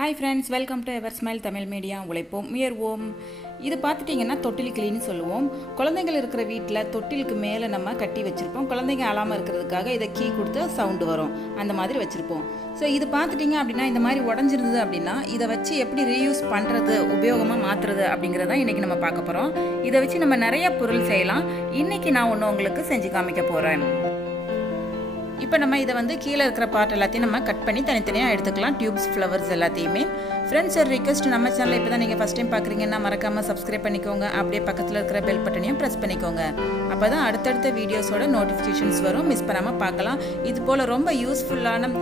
Hi friends, welcome to Eversmile Tamil Media. உழைப்போம் முயர்வோம். இது பார்த்துட்டிங்கன்னா தொட்டில் கிளின்னு சொல்லுவோம். குழந்தைகள் இருக்கிற வீட்டில் தொட்டிலுக்கு மேலே நம்ம கட்டி வச்சுருப்போம். குழந்தைங்க அழாமல் இருக்கிறதுக்காக இதை கீ கொடுத்து சவுண்டு வரும், அந்த மாதிரி வச்சுருப்போம். ஸோ இது பார்த்துட்டிங்க அப்படின்னா இந்த மாதிரி உடஞ்சிருந்தது அப்படின்னா இதை வச்சு எப்படி ரீயூஸ் பண்ணுறது, உபயோகமாக மாற்றுறது அப்படிங்கிறத இன்றைக்கி நம்ம பார்க்க போகிறோம். இதை வச்சு நம்ம நிறைய பொருள் செய்யலாம். இன்றைக்கி நான் ஒன்று உங்களுக்கு செஞ்சு காமிக்க போகிறேன். இப்போ நம்ம இதை வந்து கீழே இருக்கிற பார்ட் எல்லாத்தையும் நம்ம கட் பண்ணி தனித்தனியாக எடுத்துக்கலாம். டியூப்ஸ், ஃப்ளவர்ஸ் எல்லாத்தையுமே. ஃப்ரெண்ட்ஸ், ஒரு ரிக்வெஸ்ட், நம்ம சேனல் இப்போ தான் நீங்கள் ஃபஸ்ட் டைம் பார்க்குறீங்கன்னா மறக்காமல் சப்ஸ்கிரைப் பண்ணிக்கோங்க. அப்படியே பக்கத்தில் இருக்கிற பெல் பட்டனையும் ப்ரெஸ் பண்ணிக்கோங்க. அப்போ தான் அடுத்தடுத்த வீடியோஸோட நோட்டிஃபிகேஷன்ஸ் வரும், மிஸ் பண்ணாமல் பார்க்கலாம். இது போல் ரொம்ப யூஸ்ஃபுல்லான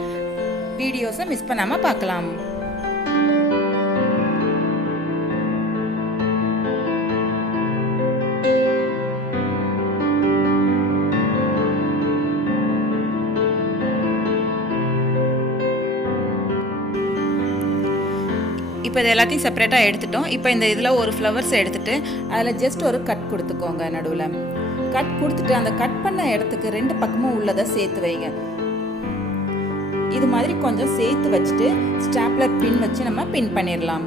வீடியோஸை மிஸ் பண்ணாமல் பார்க்கலாம். இப்போ இது எல்லாத்தையும் செப்பரேட்டாக எடுத்துட்டோம். இப்போ இந்த இதில் ஒரு ஃப்ளவர்ஸ் எடுத்துகிட்டு அதில் ஜஸ்ட் ஒரு கட் கொடுத்துக்கோங்க. நடுவில் கட் கொடுத்துட்டு அந்த கட் பண்ண இடத்துக்கு ரெண்டு பக்கமும் உள்ளதை சேர்த்து வைங்க. இது மாதிரி கொஞ்சம் சேர்த்து வச்சுட்டு ஸ்டாப்லர் பின் வச்சு நம்ம பின் பண்ணிடலாம்.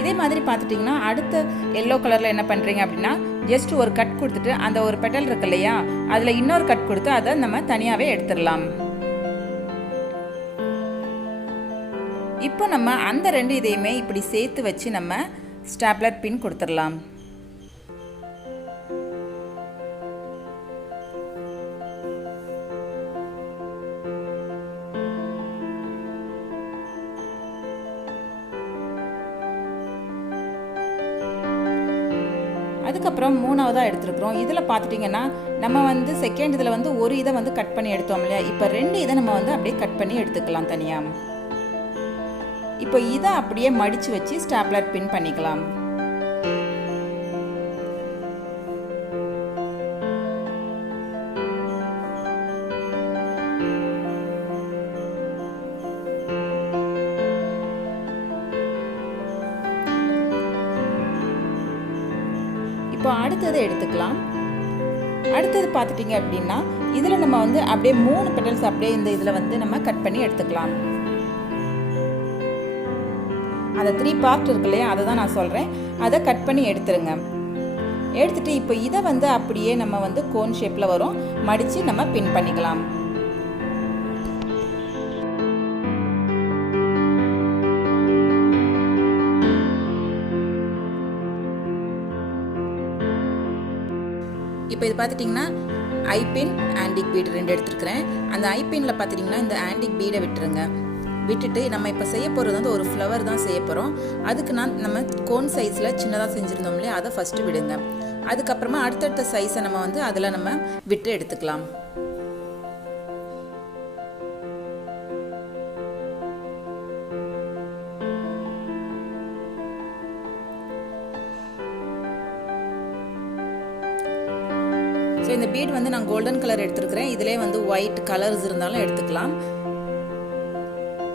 இதே மாதிரி பார்த்துட்டிங்கன்னா அடுத்த எல்லோ கலரில் என்ன பண்ணுறீங்க அப்படின்னா ஜஸ்ட் ஒரு கட் கொடுத்துட்டு அந்த ஒரு பெட்டல் இருக்கு இல்லையா, அதில் இன்னொரு கட் கொடுத்து அதை நம்ம தனியாகவே எடுத்துடலாம். இப்போ நம்ம அந்த ரெண்டு இதையுமே இப்படி சேர்த்து வச்சு நம்ம ஸ்டாப்லர் பின் கொடுத்துடலாம். அதுக்கப்புறம் மூணாவதாக எடுத்துருக்குறோம். இதில் பார்த்துட்டிங்கன்னா நம்ம வந்து செகண்ட் இதில் வந்து ஒரு இதை வந்து கட் பண்ணி எடுத்தோம் இல்லையா, இப்போ ரெண்டு இதை நம்ம வந்து அப்படியே கட் பண்ணி எடுத்துக்கலாம் தனியாக. இப்போ இதை அப்படியே மடித்து வச்சு ஸ்டாப்லர் பின் பண்ணிக்கலாம். இப்போ அடுத்தது எடுத்துக்கலாம். அடுத்தது பார்த்துட்டிங்க அப்படின்னா இதில் நம்ம வந்து அப்படியே 3 பெட்டல்ஸ் அப்படியே இந்த இதில் வந்து நம்ம கட் பண்ணி எடுத்துக்கலாம். அந்த 3 பார்ட் இருக்கு இல்லையா, அதை தான் நான் சொல்கிறேன். அதை கட் பண்ணி எடுத்துருங்க. எடுத்துகிட்டு இப்போ இதை வந்து அப்படியே நம்ம வந்து கோன் ஷேப்பில் வரும், மடித்து நம்ம பின் பண்ணிக்கலாம். இப்போ இது பார்த்துட்டிங்கன்னா ஐபின், ஆன்டிக் பீடு ரெண்டு எடுத்துருக்கிறேன். அந்த ஐபின்னில் பார்த்துட்டிங்கன்னா இந்த ஆன்டிக் பீடை விட்டுட்டு நம்ம இப்போ செய்ய போகிறது வந்து ஒரு ஃப்ளவர் தான் செய்ய போகிறோம். அதுக்கு நம்ம கோன் சைஸில் சின்னதாக செஞ்சுருந்தோம் இல்லையா, அதை ஃபஸ்ட்டு விடுங்க. அதுக்கப்புறமா அடுத்தடுத்த சைஸை நம்ம வந்து அதில் நம்ம விட்டு எடுத்துக்கலாம். ஸோ இந்த பீட் வந்து நான் கோல்டன் கலர் எடுத்துருக்கிறேன். இதிலே வந்து ஒயிட் கலர்ஸ் இருந்தாலும் எடுத்துக்கலாம்.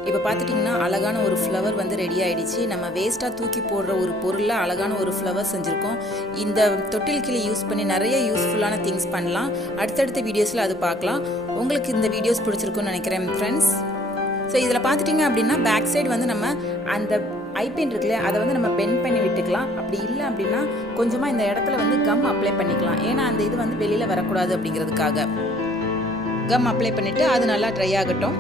இப்போ பார்த்துட்டிங்கன்னா அழகான ஒரு ஃப்ளவர் வந்து ரெடி ஆகிடுச்சு. நம்ம வேஸ்ட்டாக தூக்கி போடுற ஒரு பொருளில் அழகான ஒரு ஃப்ளவர் செஞ்சுருக்கோம். இந்த தொட்டில் கிளி யூஸ் பண்ணி நிறைய யூஸ்ஃபுல்லான திங்ஸ் பண்ணலாம். அடுத்தடுத்த வீடியோஸில் அது பார்க்கலாம். உங்களுக்கு இந்த வீடியோஸ் பிடிச்சிருக்குன்னு நினைக்கிறேன் ஃப்ரெண்ட்ஸ். ஸோ இதில் பார்த்துட்டிங்க அப்படின்னா பேக் சைடு வந்து நம்ம அந்த ஐபின் இருக்குல்ல, அதை வந்து நம்ம பெண்ட் பண்ணி விட்டுக்கலாம். அப்படி இல்லை அப்படின்னா கொஞ்சமாக இந்த இடத்துல வந்து கம் அப்ளை பண்ணிக்கலாம். ஏன்னா அந்த இது வந்து வெளியில் வரக்கூடாது அப்படிங்கிறதுக்காக கம் அப்ளை பண்ணிவிட்டு அது நல்லா ட்ரை ஆகட்டும்.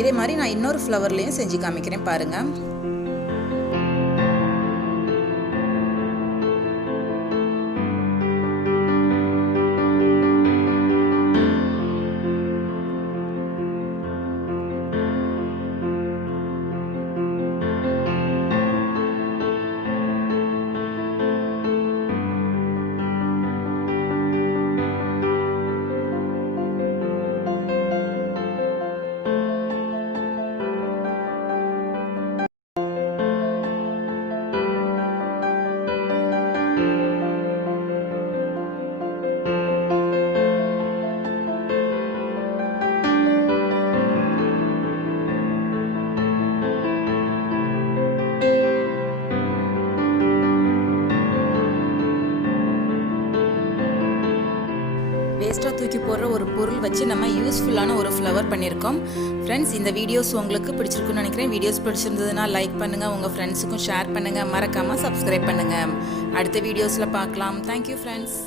இதே மாதிரி நான் இன்னொரு ஃப்ளவர்லேயும் செஞ்சு காமிக்கிறேன் பாருங்கள். வேஸ்ட்டாக தூக்கி போடுற ஒரு பொருள் வச்சு நம்ம யூஸ்ஃபுல்லான ஒரு ஃப்ளவர் பண்ணியிருக்கோம். ஃப்ரெண்ட்ஸ், இந்த வீடியோஸ் உங்களுக்கு பிடிச்சிருக்குன்னு நினைக்கிறேன். வீடியோஸ் பிடிச்சிருந்ததுன்னா லைக் பண்ணுங்கள், உங்கள் ஃப்ரெண்ட்ஸுக்கும் ஷேர் பண்ணுங்கள், மறக்காமல் சப்ஸ்கிரைப் பண்ணுங்கள். அடுத்த வீடியோஸில் பார்க்கலாம். Thank you friends.